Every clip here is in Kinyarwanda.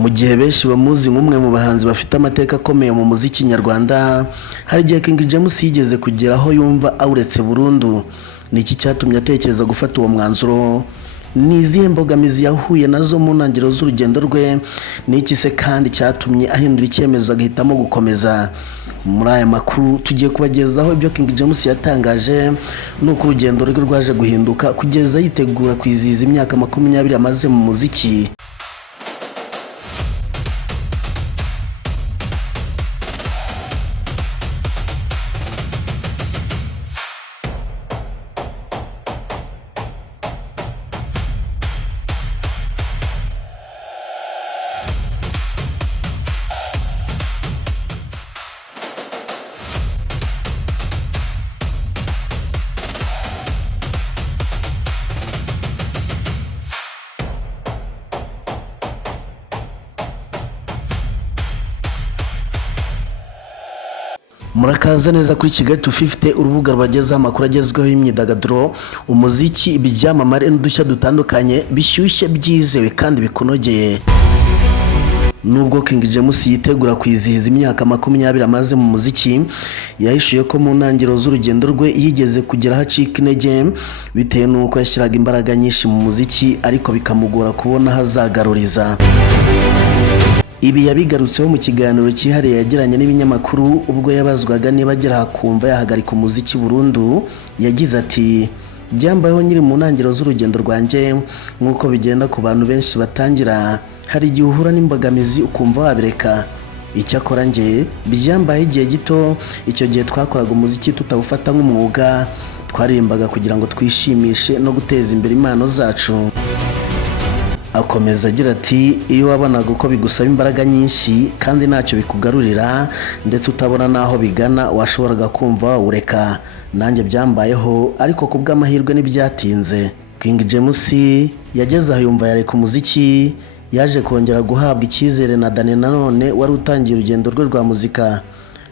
Mu gihe benshi bamuzi nk'umwe mu bahanzi bafite amateka akomeye mu muziki nyarwanda, hari igihe King James yigeze kugera aho yumva awuretse burundu. Niki cyatumye atekereza gufata uwo mwanzuro? Ni izihe mbogamizi yahuye nazo mu ntangiriro z'urugendo rwe? Niki se kandi cyatumye ahindura icyemezo agahitamo gukomeza? Muri aya makuru tugiye kubagezaho ibyo King James yatangaje nuko urugendo rwe rwaje guhinduka kugeza yitegura kwizihiza imyaka 20 amaze mu muziki. Murakaza neza kuri Kigali 250, urubuga rwagezaho amakuru agezweho y'imyidagaduro, umuziki, ibyamamare n'udushya dutandukanye bishyushye, byizewe kandi bikunogeye. Nubwo King James yitegura kwizihiza imyaka 20 amaze mu muziki, yahishuye ko mu ntangiriro z'urugendo rwe yigeze kugera hacika intege bitewe n'uko yashyiraga imbaraga nyinshi mu muziki ariko bikamugora kubona hazagaruriza. Ibi yabigarutseho mu kiganiro cyihariye yagiranye n'ibinyamakuru ubwo yabazwaga niba agera hakumva yahagarika umuziki burundu. Yagize ati, byambayeho nyiri mu ntangiriro z'urugendo rwanjye nk'uko bigenda ku bantu benshi batangira, hari igihe uhura n'imbogamizi ukumva wabireka. Icyakora njye byambaye igihe gito, icyo gihe twakoraga umuziki tutawufata nk'umwuga, twaririmbaga kugira ngo twishimishe no guteza imbere impano zacu. Akomeza agira ati, iyo wabonaga uko bigusaba imbaraga nyinshi kandi ntacyo bikugarurira ndetse utabona naho bigana, washoboraga kumva wawureka. Nanjye byambayeho ariko ku bw'amahirwe ntibyatinze. King James yageze aho yumva yareka umuziki, yaje kongera guhabwa icyizere na Dani Nanone wari utangiye urugendo rwe rwa muzika,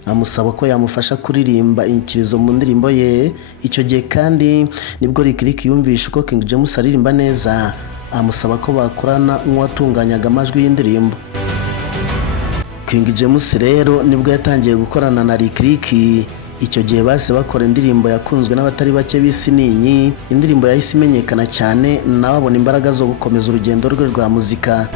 amusaba ko yamufasha kuririmba inyikirizo mu ndirimbo ye. Icyo gihe kandi nibwo Lick Lick yumvishe uko King James aririmba neza, amusaba ko bakorana nk'uwatunganyaga amajwi y'indirimbo. King James rero nibwo yatangiye gukorana na Lick Lick. Icyo gihe base bakora indirimbo yakunzwe n'abatari bake b'isi ninyi, indirimbo yahise imenyekana cyane nawe abona imbaraga zo gukomeza urugendo rwe rwa muzika.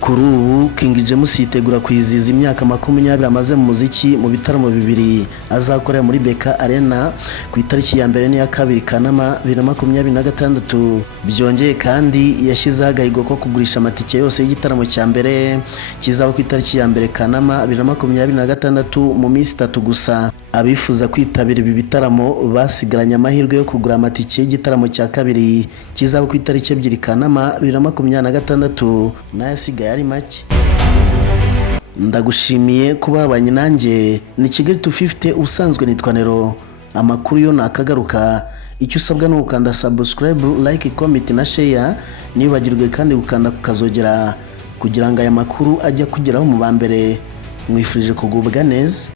Kuri ubu King James yitegura kwizihiza imyaka 20 amaze mu muziki mu bitaramo bibiri azakorera muri BK Arena ku itariki ya 1 n'iya 2 Kanama 2026. Byongeye kandi yashyizeho agahigo ko kugurisha amatike yose y'igitaramo cya mbere kizaba ku itariki ya 1 Kanama 2026 mu minsi 3 gusa. Abifuza kwitabira ibi bitaramo basigaranye amahirwe yo kugura amatike y'igitaramo cya kabiri kizaba ku itariki 2 Kanama 2026 n'ayasigaye ari make. Ndagushimiye kuba babanye nanjye. Ni Kigali 250, ubusanzwe nitwa Nero. Amakuru yo nakagaruka, icyo usabwa ni ukanda subscribe, like, comment na share, nibagirwe kandi gukanda kukazogera kugira ngo aya makuru ajya kugeraho mu bambere. Mwifurije kugubwa neza.